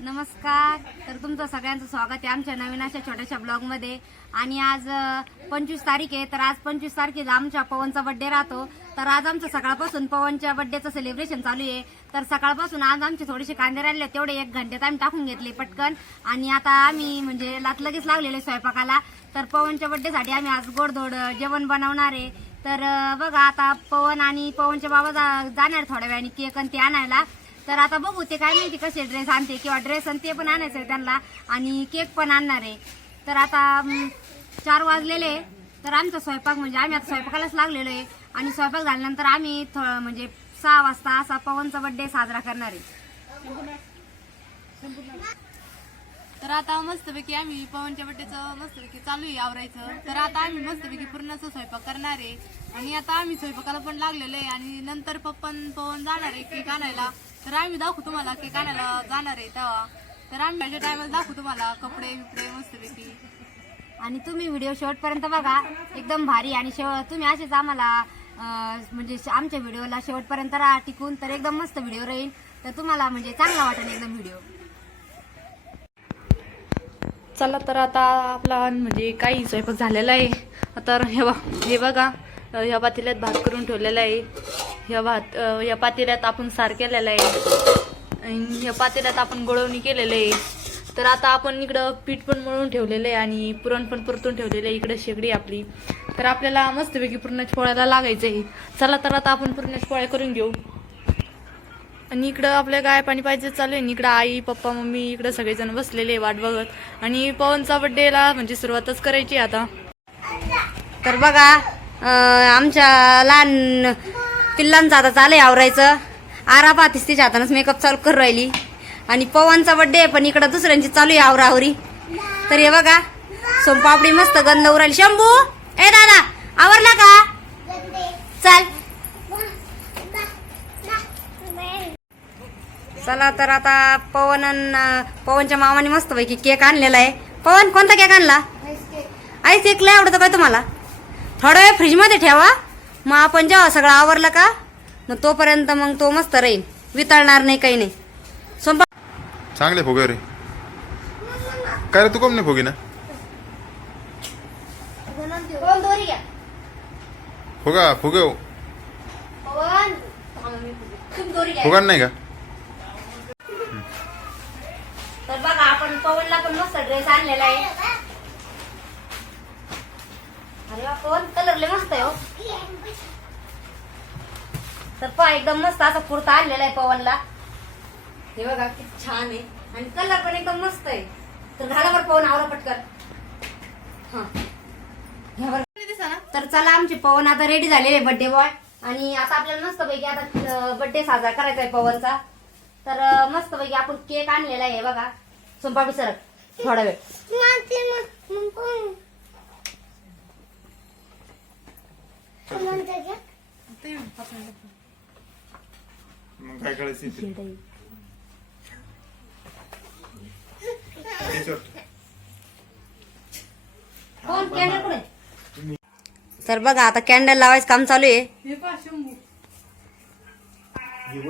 नमस्कार. तर तुमचं सगळ्यांचं स्वागत आहे आमच्या नवीन अशा छोट्याशा ब्लॉगमध्ये. आणि आज पंचवीस तारीख आहे. तर आज पंचवीस तारखेला आमच्या पवनचा बड्डे राहतो. तर आज आमचं सकाळपासून पवनच्या बड्डेचं सेलिब्रेशन चालू आहे. तर सकाळपासून आज आमचे थोडेसे कांदे राहिले तेवढे एक घंट्यात आम्ही टाकून घेतले पटकन. आणि आता आम्ही म्हणजे लात लगेच लागलेले स्वयंपाकाला. तर पवनच्या बड्डेसाठी आम्ही आज गोडधोड जेवण बनवणार आहे. तर बघा आता पवन आणि पवनच्या बाबा जा- जाणार थोड्या वेळाने केक आणि ते आणायला. तर आता बघू ते काय माहिती कसे ड्रेस आणते किंवा ड्रेस आणि ते पण आणायचं आहे त्यांना. आणि केक पण आणणार आहे. तर आता चार वाजलेले तर आमचा स्वयंपाक म्हणजे आम्ही आता स्वयंपाकालाच लागलेलो आहे. आणि स्वयंपाक झाल्यानंतर आम्ही थ- म्हणजे सहा वाजता असा पवनचा बड्डे साजरा करणार आहे. तर आता मस्तपैकी आम्ही पवनच्या बड्डेचं मस्तपैकी चालू आहे आवरायचं. तर आता आम्ही मस्तपैकी पूर्णचा स्वयंपाक करणार आहे. आणि आता आम्ही स्वयंपाकाला पण लागलेलो आहे. आणि नंतर पप्पन पवन जाणार आहे केक आणायला. तर आम्ही दाखवू तुम्हाला केक आणायला जाणार आहे तेव्हा. तर आम्ही माझ्या टायमाला दाखवू तुम्हाला कपडे बिपडे मस्तपैकी. आणि तुम्ही व्हिडिओ शेवटपर्यंत बघा. एकदम भारी आणि शेव तुम्ही असेच आम्हाला अं, म्हणजे श- आमच्या व्हिडिओला शेवटपर्यंत राहा टिकून. तर एकदम मस्त व्हिडिओ राहील. तर तुम्हाला म्हणजे चांगला वाटेल एकदम व्हिडिओ चला तर आता आपला म्हणजे काही स्वयंपाक झालेला आहे. तर हे बघ हे बघा. अ, ह्या पातेल्यात भात करून ठेवलेला आहे. ह्या भात या पातेल्यात आपण सार केलेला आहे. आणि ह्या पातेल्यात आपण गोळवणी केलेलं आहे. तर आता आपण इकडं पीठ पण मळून ठेवलेलं आहे आणि पुरण पण परतून ठेवलेलं आहे. इकडं शेगडी आपली. तर आपल्याला मस्तपैकी पुरणाच्या पोळ्याला लागायचं आहे. चला तर आता आपण पुरणाच्या पोळ्या करून घेऊ. आणि इकडं आपल्या गाय पाणी पाहिजे चालू आहे. इकडं आई पप्पा मम्मी इकडं सगळेजण बसलेले आहे वाट बघत. आणि पवनचा बड्डेला म्हणजे सुरुवातच करायची आहे आता. तर बघा आमच्या लहान पिल्लांचं आता चालू आहे आवरायचं. आरा पाहतीस तिच्या हातानंच मेकअप चालू करून राहिली. आणि पवनचा बर्थडे आहे पण इकडं दुसऱ्यांची चालू आहे आवरावरी तर हे बघा सोमपापडी मस्त गंध उरायली. शंभू ए दादा आवरला का? चल. चला तर आता पवन पवनच्या मामाने मस्त पैकी केक आणलेला आहे. पवन कोणता केक आणला? आईस केक लय आवडतो काय तुम्हाला. थोडा वेळ फ्रीजमध्ये ठेवा. मग आपण जेव्हा सगळं आवरलं का? मग तोपर्यंत मग तो मस्त राहील. वितळणार नाही काही नाही. सोमपा चांगले फुगे रे. काय रे तू कम नाही फुगी ना? फुगा फुगे हो. फुगा नाही का? तर बघा आपण पवनला पण मस्त ड्रेस आणलेला आहे. अरे वा कलर लय मस्त आहे हो. तर पहा एकदम मस्त असा कुर्ता आणलेला आहे पवनला. हे बघा किती छान आहे. आणि कलर पण एकदम मस्त आहे. तर घाला बरं पवन आवरा पटकन. हा. बरं. तर चला आमचे पवन आता रेडी झालेले बर्थडे बॉय आणि आता आपल्याला मस्त पैकी आता बर्थडे साजरा करायचा आहे पवनचा. तर मस्त पैकी आपण केक आणलेला आहे हे बघा. सोमपापी सरक. थोडा वेळ. मग काय करायचं कोण? कॅन्डल कुठे? तर बघा आता कॅन्डल लावायचं काम चालू आहे.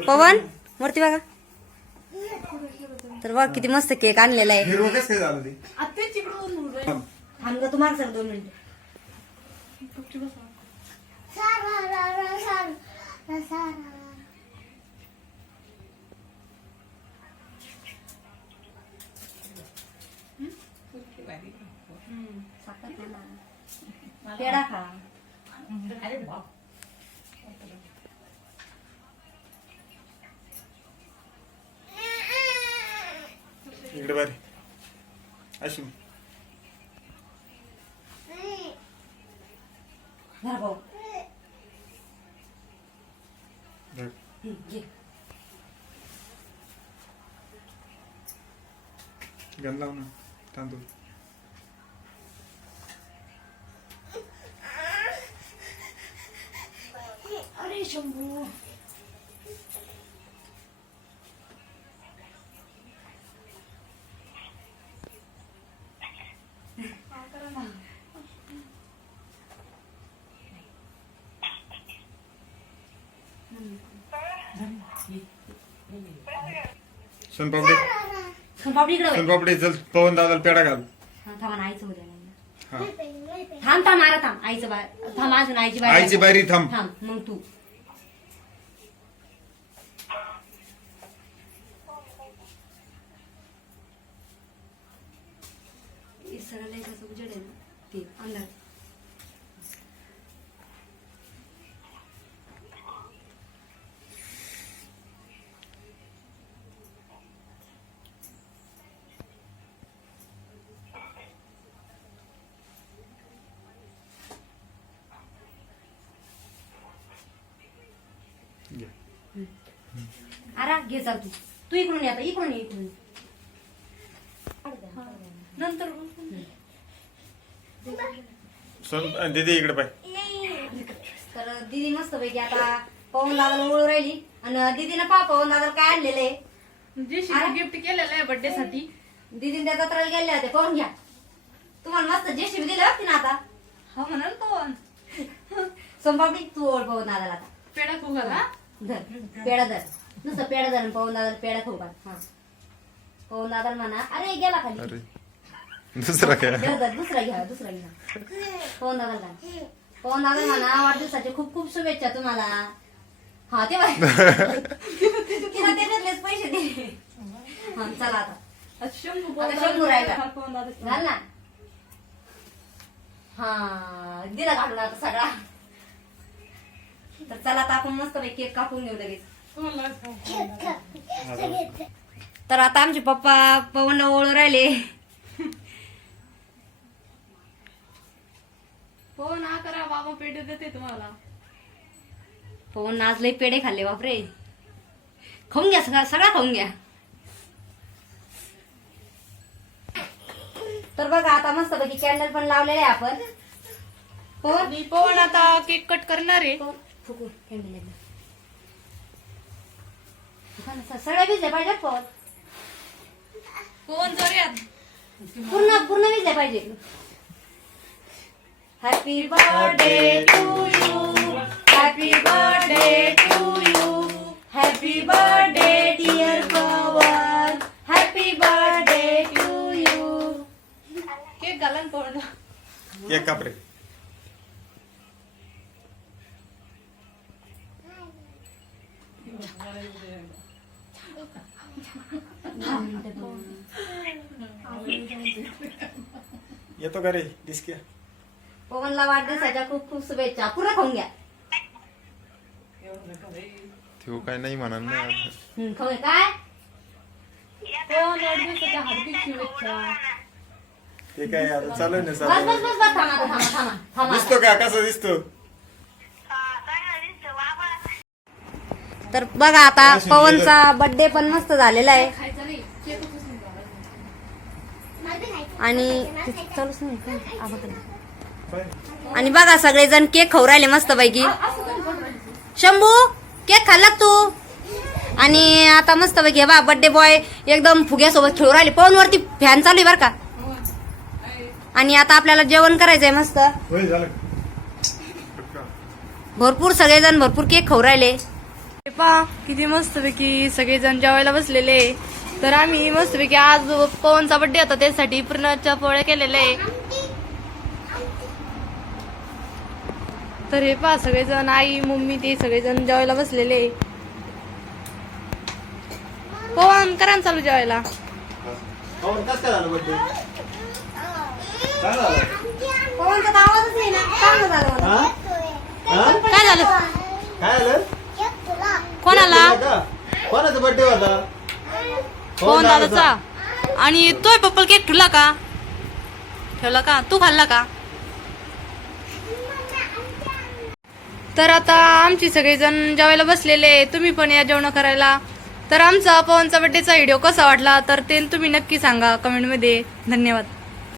पवन वरती बघा. तर बघा किती मस्त केक आणलेला आहे. हिरवं कसं काय झालं ते. थांब ग तुम्हाला सर दोन मिनिटं. पेढा खा इकडे बारी अशी गंध लाव ना तांदूळ अरे शंभू सोनपापडी सोनपापडी इकडे. सोनपापडी चल पवन दादाला पेडा घाल. हा, थांबा ना, आईचं उद्या नाही. हा. थांब थांब मारा थांब. आईचं बाय थांब अजून आईची बाय आईची बारी थांब. थांब मग तू. हे सगळं कसं उजेड आहे ना. ते अंधार. अरे घे चाल तू. तू इकडून ये आता इकडून ये इकडून नंतर सोन दीदी इकडे पाय. तर दीदी मस्त पैकी आता पवन दादाला ओळू राहिली. आणि दीदीनं पहा पवन दादाला काय आणलेलं आहे. गिफ्ट केलेलं आहे बर्थडे साठी. दीदीने त्या जत्राला गेले होते पाहून घ्या. तुम्हाला मस्त जेसीबी दिले होती ना आता. हा म्हणाल तो सोमपापडी तू ओळ पवन दादाला आता. पेडा खुगाला धर पेडा धर. नुसतं पेडा धर पवन दादाला पेडा खाऊ का हा. पवन दादाला म्हणा. अरे गेला खाली अरे. दुसरा काय धर धर दुसरा घ्या दुसरा घ्या. पवन. पवन दादा म्हणा वाढदिवसाचे खूप खूप शुभेच्छा तुम्हाला. हा ते बाय तिला त्याच्यातलेच पैसे दे. हा चला आता. शंभू आता शंभू राहिला. बोलला घाल ना. हा दिला काढून आता सगळा. तर चला आता आपण मस्त केक कापून घेऊ लगेच. तर आता आमचे पप्पा पवनला ओळू राहिले. हो ना करा बाबा पेढे देते तुम्हाला. पवन आज लई पेढे खाल्ले बापरे. खाऊन घ्या सगळा सगळा खाऊन घ्या. तर बघा आता मस्त पैकी कॅन्डल पण लावलेले आहे आपण. पवन? पवन आता केक कट करणार आहे. पवन, फुकू स- सगळ्या भिजल्या पाहिजे पवन पवन जरूयात पूर्ण पूर्ण भिजल्या पाहिजे. Happy birthday to you happy birthday to you happy birthday dear Pavan happy birthday to you cake घाला ना पवनला एक कापरे येतो का रे डिस्किया पवनला वाढदिवसाच्या खूप खूप शुभेच्छा. पूर्ण खाऊन घ्या. तो काय नाही म्हणा ना. हम्म, खाऊन घ्या. काय? पवन वाढदिवसाच्या हार्दिक शुभेच्छा. ते काय आता चालू ना बस चालू बस बस बस थांबा आता, थांबा थांबा थांबा. दिसतो का? कसा दिसतो? तर बघा आता पवनचा बर्थडे पण मस्त झालेला आहे. आणि चालूच नाही. आणि बघा सगळेजण केक खाऊ राहिले मस्त पैकी शंभू केक खाल्ला तू? आणि आता मस्त पैकी बा बर्थडे बॉय एकदम फुग्यासोबत खेळू राहिले. पवन वरती फॅन चालू आहे बरं का? आणि आता आपल्याला जेवण करायचंय मस्त. भरपूर सगळेजण भरपूर केक खाऊ राहिले. हे पहा किती मस्तपैकी सगळेजण जेवायला बसलेले. तर आम्ही मस्तपैकी आज पवनचा बड्डे होता त्यासाठी पूर्णाच्या पोळ्या केलेल्या आहे. तर हे पहा सगळेजण आई मम्मी ते सगळेजण जेवायला बसलेले पवन करा ना चालू जेवायला. पवन कसं काय झालं पवनचा आवाजच ना? काय झालं काय झालं? कोणाला? कोणाचा? बड्डे होता? हो फोन दादाचा. आणि तोय पप्पल केक ठेवला का? ठेवला का? तू खाल्ला का? तर आता आमची सगळेजण जेवायला बसलेले तुम्ही पण या जेवण करायला. तर आमचा पवनचा बड्डेचा व्हिडिओ कसा वाटला? तर ते तुम्ही नक्की सांगा कमेंटमध्ये. धन्यवाद.